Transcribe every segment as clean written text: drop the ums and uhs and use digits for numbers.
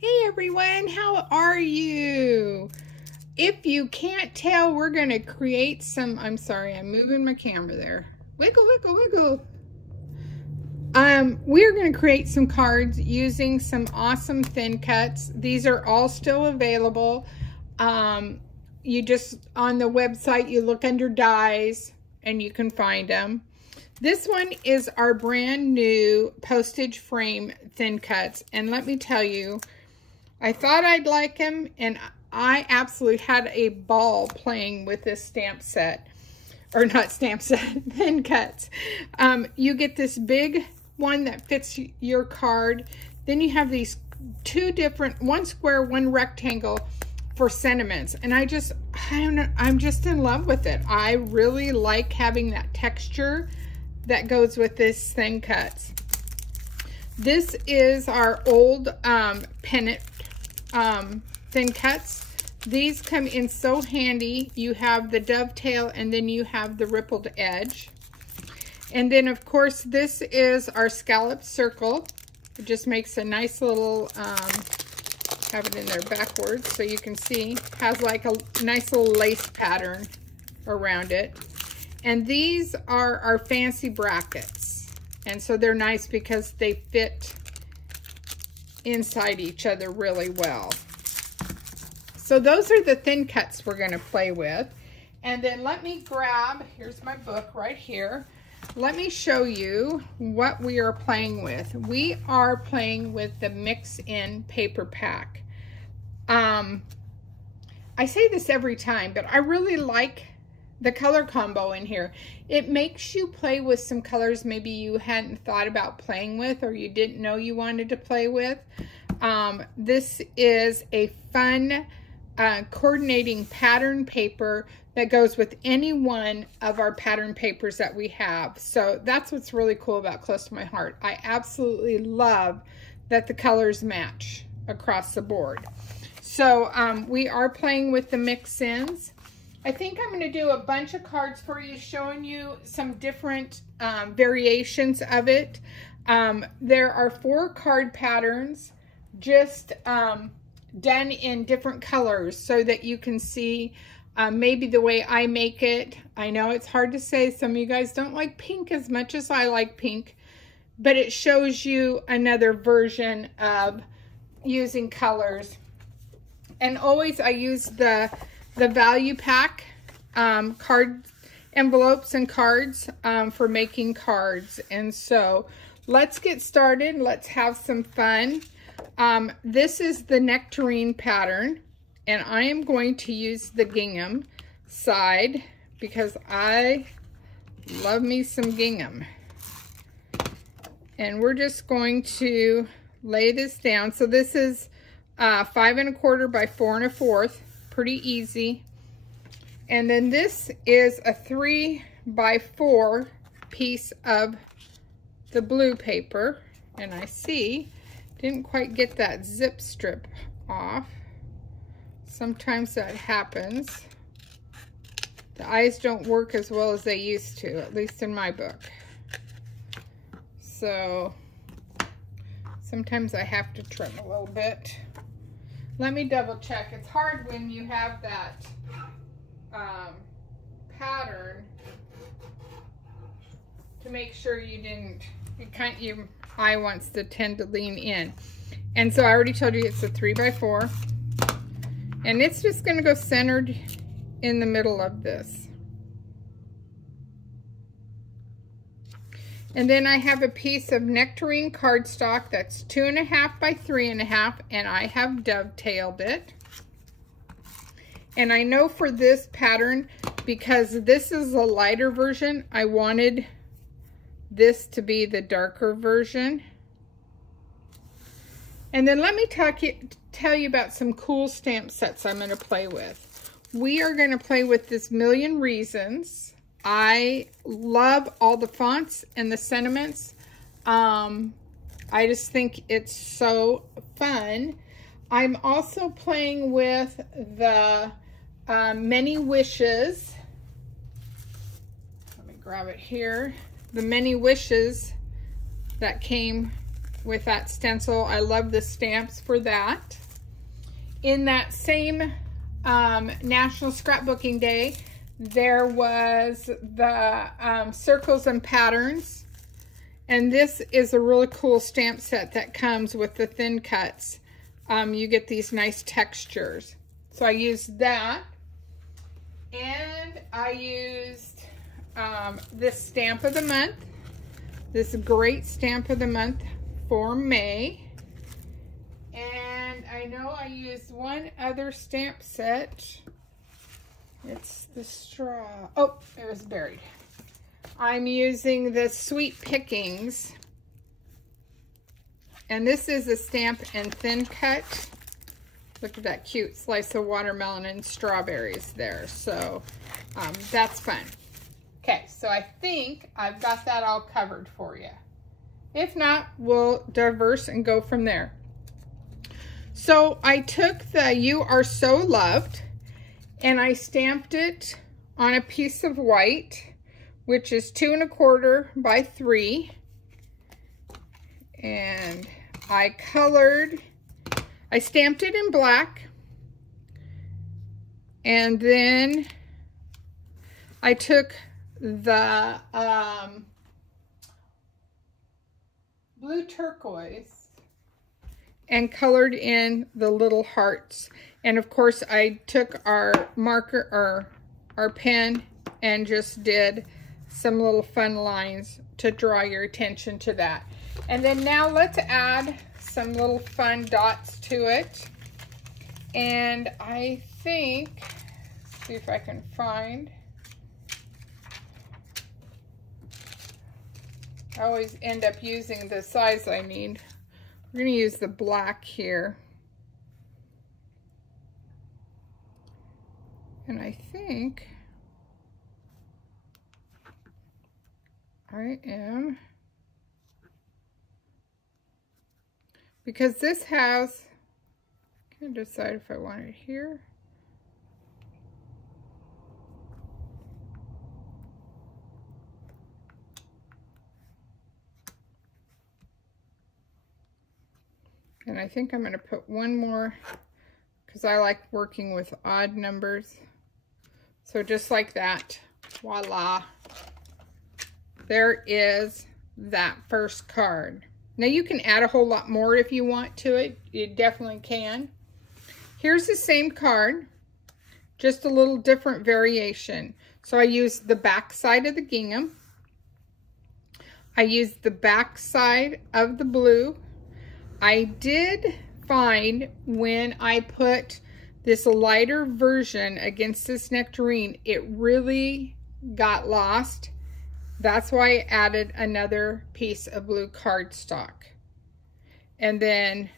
Hey everyone, how are you? If you can't tell, we're going to create some, I'm sorry, I'm moving my camera there. Wiggle, wiggle, wiggle. We're going to create some cards using some awesome thin cuts. These are all still available. You just, on the website, you look under dies and you can find them. This one is our brand new postage frame thin cuts. And let me tell you, I thought I'd like them, and I absolutely had a ball playing with this stamp set. Or not stamp set, thin cuts. You get this big one that fits your card. Then you have these two different, one square, one rectangle for sentiments. And I don't know, I'm just in love with it. I really like having that texture that goes with this thin cuts. This is our old pennant thin cuts. These come in so handy. You have the dovetail and then you have the rippled edge. And then of course this is our scallop circle. It just makes a nice little, have it in there backwards so you can see, has like a nice little lace pattern around it. And these are our fancy brackets. And so they're nice because they fit inside each other really well. So those are the thin cuts we're going to play with. And then let me grab, here's my book right here. Let me show you what we are playing with. We are playing with the Mix In paper pack. I say this every time, but I really like the color combo in here. It makes you play with some colors maybe you hadn't thought about playing with or you didn't know you wanted to play with. This is a fun coordinating pattern paper that goes with any one of our pattern papers that we have. So that's what's really cool about Close to My Heart. I absolutely love that the colors match across the board. So we are playing with the mix-ins. I think I'm going to do a bunch of cards for you showing you some different variations of it. There are 4 card patterns just done in different colors so that you can see maybe the way I make it. I know it's hard to say. Some of you guys don't like pink as much as I like pink, but it shows you another version of using colors. And always I use the value pack card envelopes and cards for making cards. And so let's get started. Let's have some fun. This is the nectarine pattern, and I am going to use the gingham side because I love me some gingham. And we're just going to lay this down. So this is 5 1/4 by 4 1/4, pretty easy. And then this is a 3 by 4 piece of the blue paper, and I see didn't quite get that zip strip off. Sometimes that happens. The eyes don't work as well as they used to, at least in my book. So sometimes I have to trim a little bit. Let me double check. It's hard when you have that pattern to make sure you didn't, your eye wants to tend to lean in. And so I already told you it's a 3 by 4, and it's just going to go centered in the middle of this. And then I have a piece of nectarine cardstock that's 2 1/2 by 3 1/2, and I have dovetailed it. And I know for this pattern, because this is a lighter version, I wanted this to be the version. And then let me tell you about some cool stamp sets I'm going to play with. We are going to play with this Million Reasons. I love all the fonts and the sentiments. I just think it's so fun. I'm also playing with the Many Wishes. Let me grab it here. The Many Wishes that came with that stencil. I love the stamps for that. In that same National Scrapbooking Day, there was the circles and patterns. And this is a really cool stamp set that comes with the thin cuts. You get these nice textures. So I used that. And I used this stamp of the month. This great stamp of the month for May. And I know I used one other stamp set. It's the straw. Oh, it was buried. I'm using the Sweet Pickings. And this is a stamp and thin cut. Look at that cute slice of watermelon and strawberries there. So that's fun. Okay, so I think I've got that all covered for you. If not, we'll diverse and go from there. So I took the You Are So Loved and I stamped it on a piece of white, which is 2 1/4 by 3. And I stamped it in black. And then I took the blue turquoise and colored in the little hearts. And of course I took our marker or our pen and just did some little fun lines to draw your attention to that. And then now let's add some little fun dots to it. And I think, see if I can find, I always end up using the size I need. We're going to use the black here. And I think I am, because this has, I can decide if I want it here. And I think I'm going to put one more because I like working with odd numbers. So just like that, voila. There is that first card. Now you can add a whole lot more if you want to it. You definitely can. Here's the same card, just a little different variation. So I used the back side of the gingham. I used the back side of the blue. I did find when I put this lighter version against this nectarine, it really got lost. That's why I added another piece of blue cardstock. And then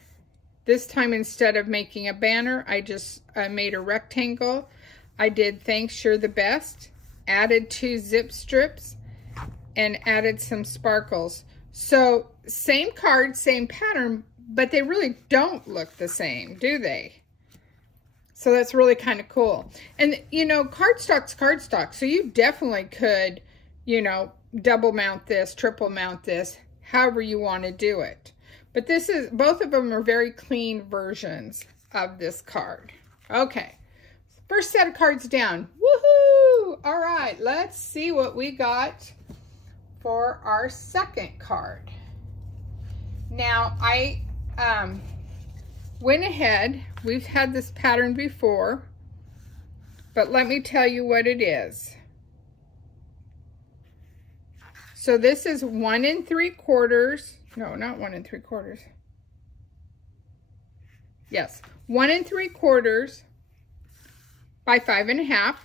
this time, instead of making a banner, I just made a rectangle. I did Thanks You're the Best, added 2 zip strips, and added some sparkles. So same card, same pattern, but they really don't look the same, do they? So that's really kind of cool. And, you know, cardstock's cardstock, so you definitely could, you know, double mount this, triple mount this, however you want to do it. But this is, both of them are very clean versions of this card. Okay, first set of cards down. Woohoo! All right, let's see what we got for our second card. Now, I went ahead, we've had this pattern before, but let me tell you what it is. So this is 1 3/4, no, not 1 3/4. Yes, 1 3/4 by 5 1/2.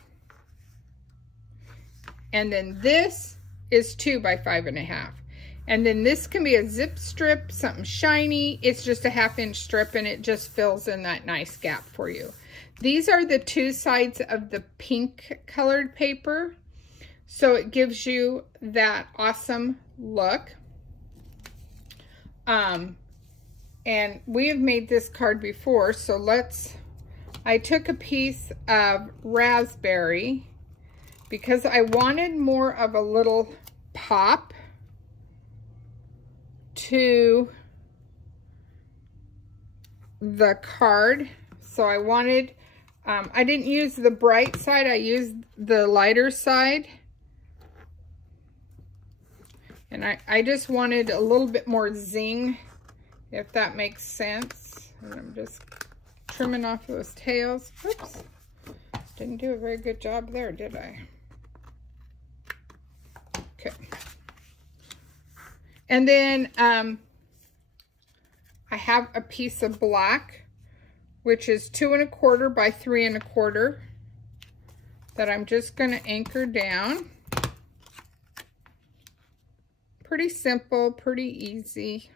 And then this is 2 by 5 1/2. And then this can be a zip strip, something shiny. It's just a 1/2 inch strip and it just fills in that nice gap for you. These are the 2 sides of the pink colored paper. So it gives you that awesome look. And we have made this card before, so I took a piece of raspberry because I wanted more of a little pop to the card. So I wanted, I didn't use the bright side, I used the lighter side. And I just wanted a little bit more zing, if that makes sense. And I'm just trimming off those tails. Oops, didn't do a very good job there, did I? Okay. And then I have a piece of black, which is 2 1/4 by 3 1/4, that I'm just going to anchor down. Pretty simple, pretty easy.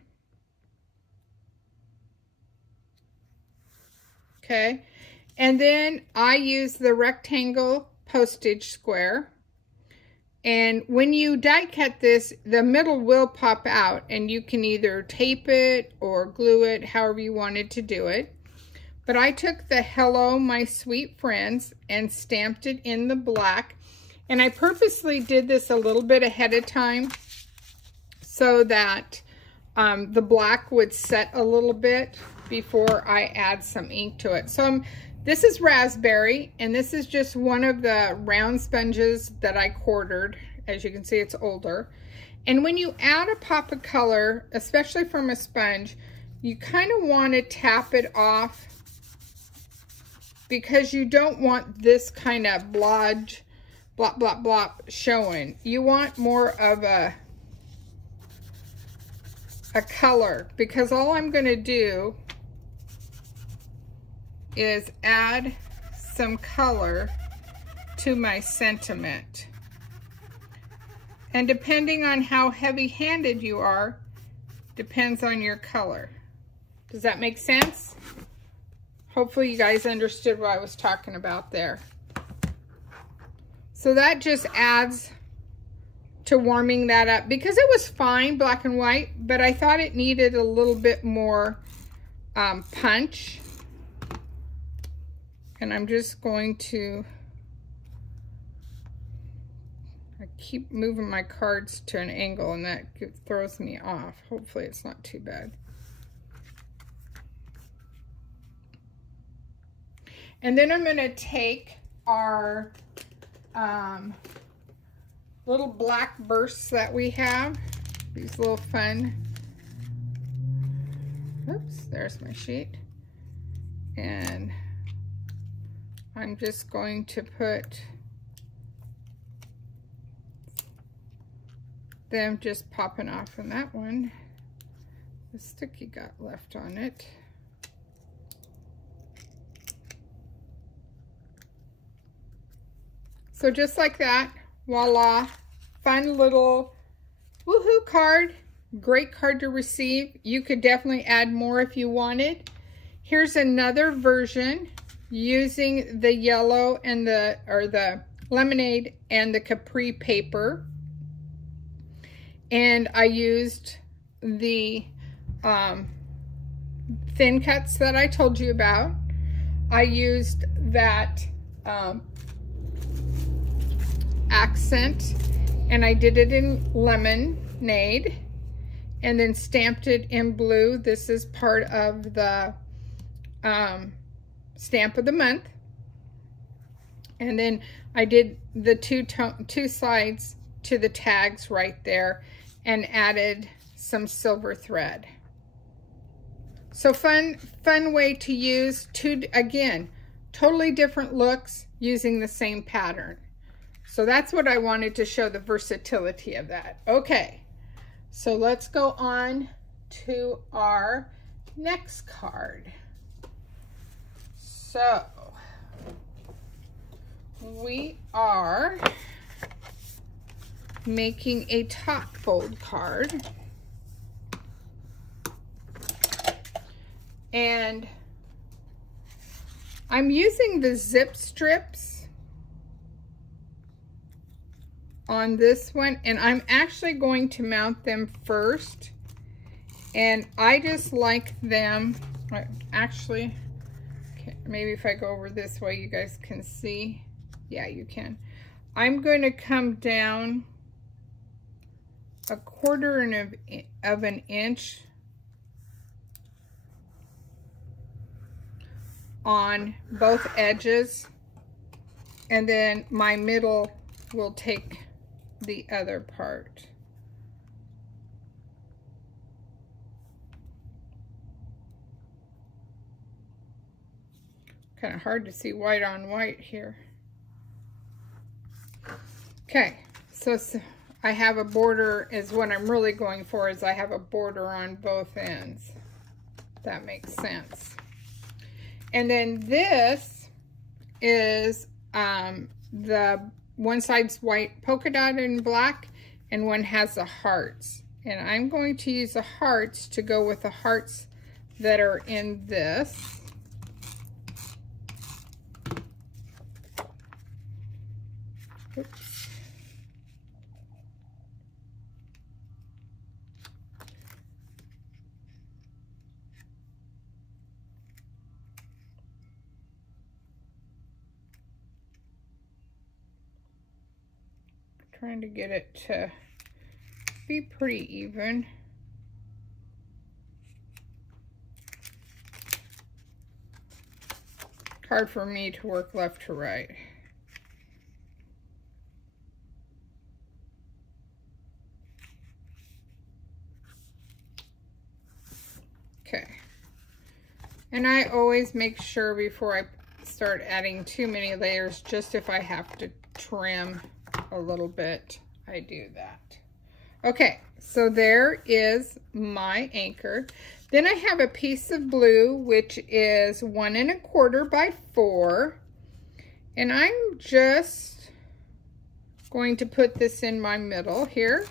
Okay, and then I use the rectangle postage square. And when you die cut this, the middle will pop out, and you can either tape it or glue it, however you wanted to do it. But I took the Hello, My Sweet Friends and stamped it in the black. And I purposely did this a little bit ahead of time so that the black would set a little bit before I add some ink to it. So this is raspberry, and this is just one of the round sponges that I quartered. As you can see, it's older. And when you add a pop of color, especially from a sponge, you kind of want to tap it off, because you don't want this kind of blodge, blop, blop, blop showing. You want more of a color, because all I'm going to do is add some color to my sentiment. And depending on how heavy-handed you are, depends on your color. Does that make sense? Hopefully you guys understood what I was talking about there. So that just adds to warming that up, because it was fine, black and white, but I thought it needed a little bit more punch. And I'm just going to, I keep moving my cards to an angle, and that throws me off. Hopefully it's not too bad. And then I'm going to take our little black bursts that we have, these little fun, oops, there's my sheet, and I'm just going to put them just popping off in that one. The sticky got left on it. So just like that, voila, fun little woohoo card. Great card to receive. You could definitely add more if you wanted. Here's another version using the yellow and the lemonade and the Capri paper. And I used the thin cuts that I told you about. I used that accent, and I did it in lemonade and then stamped it in blue. This is part of the stamp of the month. And then I did the two sides to the tags right there and added some silver thread. So fun way to use two, again, totally different looks using the same pattern. So that's what I wanted to show, the versatility of that. Okay, so let's go on to our next card. So we are making a top fold card. And I'm using the zip strips on this one, and I'm actually going to mount them first. And I just like them, actually, okay, maybe if I go over this way you guys can see. Yeah, you can. I'm going to come down 1/4 of an inch on both edges, and then my middle will take the other part. Kind of hard to see white on white here. Okay, so I have a border, is what I'm really going for, is I have a border on both ends. That makes sense. And then this is the one side's white polka dotted in black, and one has the hearts. And I'm going to use the hearts to go with the hearts that are in this. Oops. Trying to get it to be pretty even. Hard for me to work left to right. Okay. And I always make sure before I start adding too many layers, just if I have to trim a little bit, I do that. Okay, so there is my anchor. Then I have a piece of blue, which is 1 1/4 by 4. And I'm just going to put this in my middle here.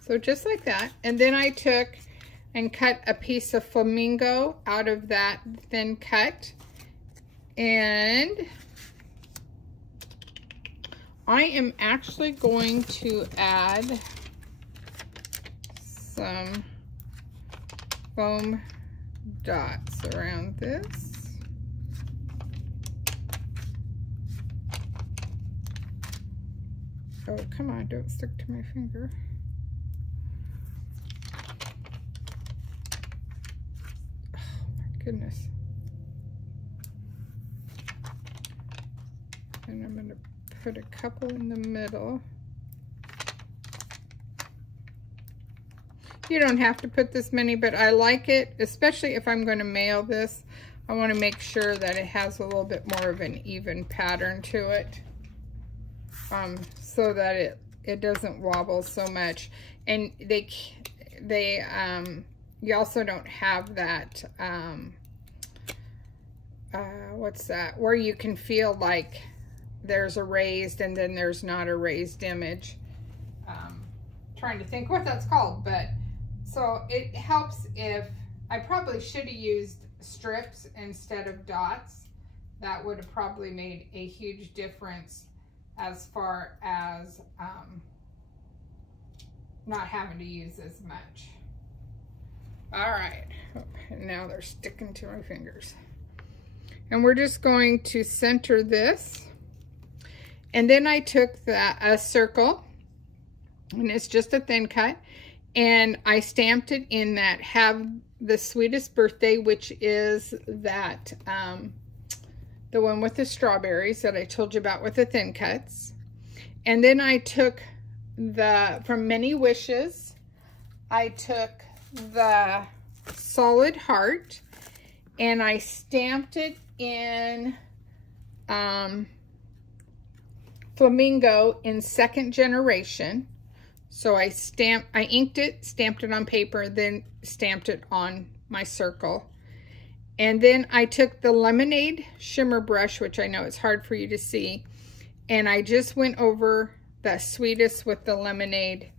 So just like that. And then I took and cut a piece of flamingo out of that thin cut. And I am actually going to add some foam dots around this. Oh, come on, don't stick to my finger. Goodness. And I'm going to put a couple in the middle. You don't have to put this many, but I like it, especially if I'm going to mail this. I want to make sure that it has a little bit more of an even pattern to it, so that it doesn't wobble so much. And you also don't have that, what's that, where you can feel like there's a raised and then there's not a raised image. Trying to think what that's called, but so it helps if, I probably should have used strips instead of dots. That would have probably made a huge difference as far as not having to use as much. All right, now they're sticking to my fingers. And we're just going to center this. And then I took a circle, and it's just a thin cut, and I stamped it in that Have the Sweetest Birthday, which is that, the one with the strawberries that I told you about with the thin cuts. And then I took from Many Wishes, I took the solid heart, and I stamped it in flamingo in 2nd generation. So I inked it, stamped it on paper, then stamped it on my circle. And then I took the Lemonade shimmer brush, which I know is hard for you to see, and I just went over the Sweetest with the Lemonade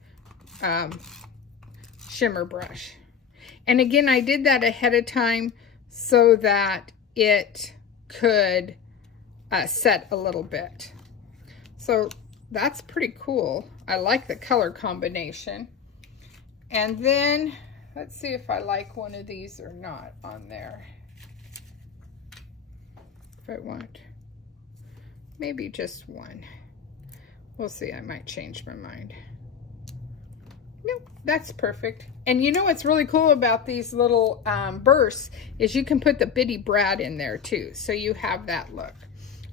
shimmer brush. And again, I did that ahead of time so that it could set a little bit. So that's pretty cool. I like the color combination. And then let's see if I like one of these or not on there. If I want maybe just one. We'll see, I might change my mind. Nope, that's perfect. And you know what's really cool about these little bursts is you can put the Bitty Brad in there too, so you have that look.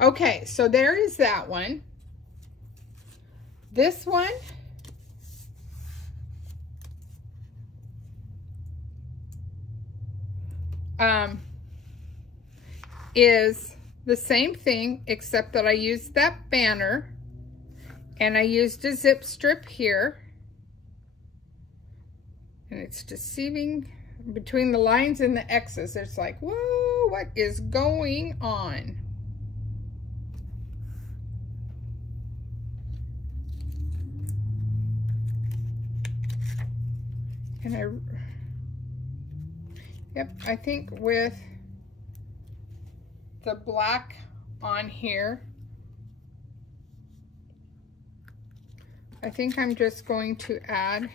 Okay, so there is that one. This one is the same thing, except that I used that banner and I used a zip strip here, and it's deceiving between the lines and the X's. It's like, whoa, what is going on? And I think with the black on here, I think I'm just going to add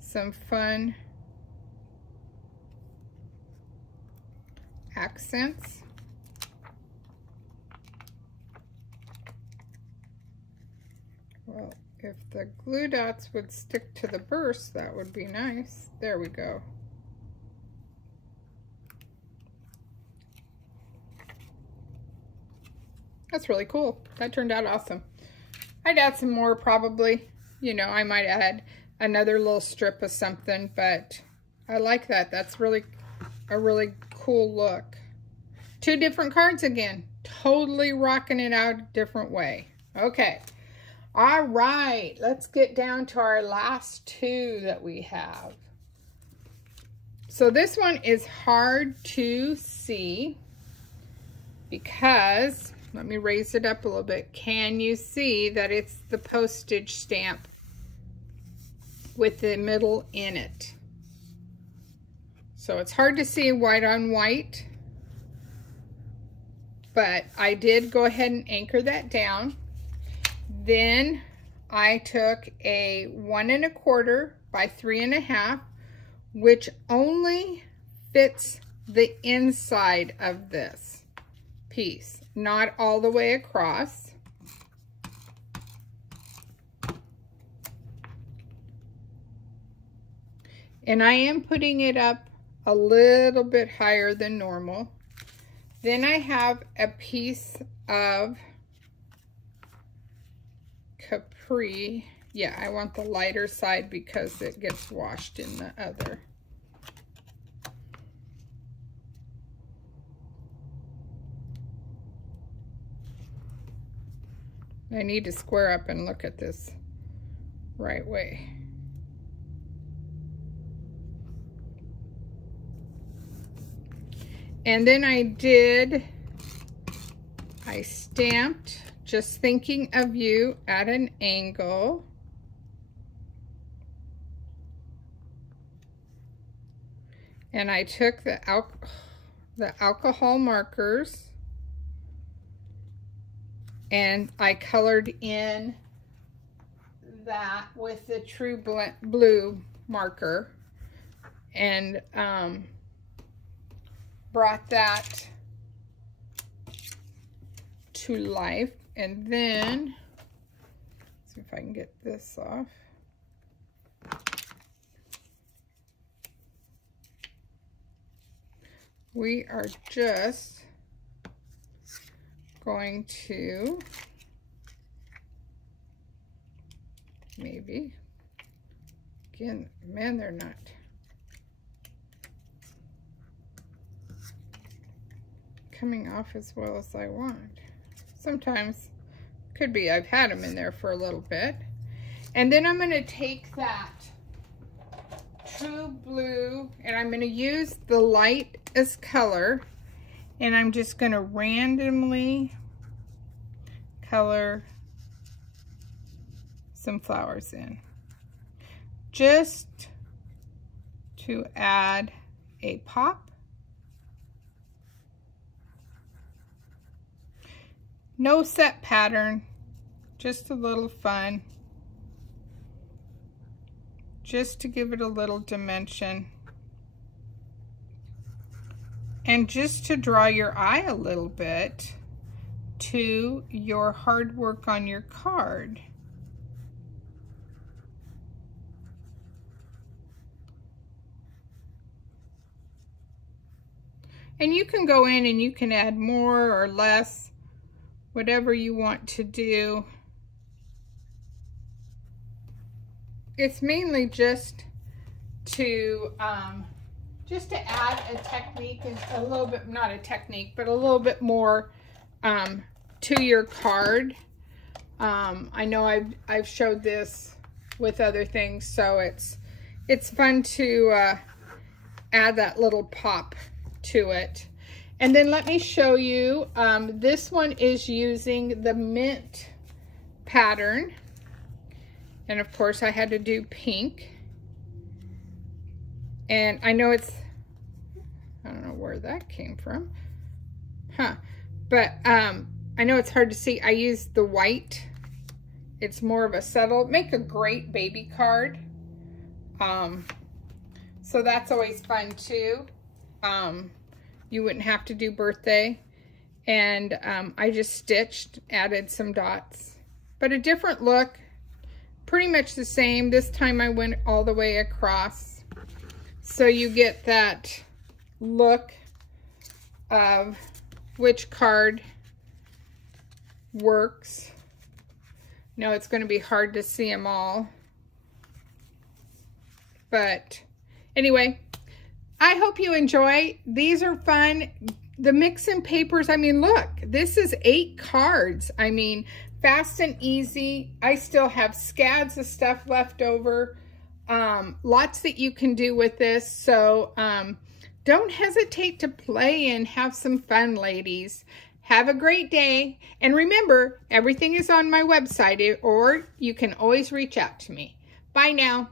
some fun accents. Well, if the glue dots would stick to the burst, that would be nice. There we go. That's really cool. That turned out awesome. I'd add some more probably. You know, I might add another little strip of something, but I like that. That's really a really cool look. 2 different cards again. Totally rocking it out a different way. Okay. All right. Let's get down to our last 2 that we have. So this one is hard to see because, let me raise it up a little bit. Can you see that it's the postage stamp with the middle in it? So it's hard to see white on white, but I did go ahead and anchor that down. Then I took a 1 1/4 by 3 1/2, which only fits the inside of this piece, not all the way across. And I am putting it up a little bit higher than normal. Then I have a piece of Capri. Yeah, I want the lighter side because it gets washed in the other. I need to square up and look at this right way. And then I stamped Just Thinking of You at an angle. And I took the alcohol markers and I colored in that with the True Blue marker and brought that to life. And then, let's see if I can get this off. We are just going to maybe, again, man, they're not coming off as well as I want. Sometimes, could be I've had them in there for a little bit. And then I'm going to take that True Blue and I'm going to use the lightest color and I'm just going to randomly color some flowers in, just to add a pop. No set pattern, just a little fun, just to give it a little dimension and just to draw your eye a little bit to your hard work on your card. And you can go in and you can add more or less, whatever you want to do. It's mainly just to add a technique, and a little bit, not a technique, but a little bit more to your card. I know I've showed this with other things, so it's fun to add that little pop to it. And then let me show you, this one is using the mint pattern, and of course I had to do pink. And I know it's, I don't know where that came from, but I know it's hard to see. I used the white. It's more of a subtle, make a great baby card. So that's always fun too. You wouldn't have to do birthday. And I just stitched, added some dots, but a different look, pretty much the same. This time I went all the way across. So you get that look of which card works. No, it's going to be hard to see them all. But anyway, I hope you enjoy. These are fun. The mix and papers, I mean, look, this is 8 cards. I mean, fast and easy. I still have scads of stuff left over. Lots that you can do with this. So don't hesitate to play and have some fun, ladies. Have a great day. And remember, everything is on my website, or you can always reach out to me. Bye now.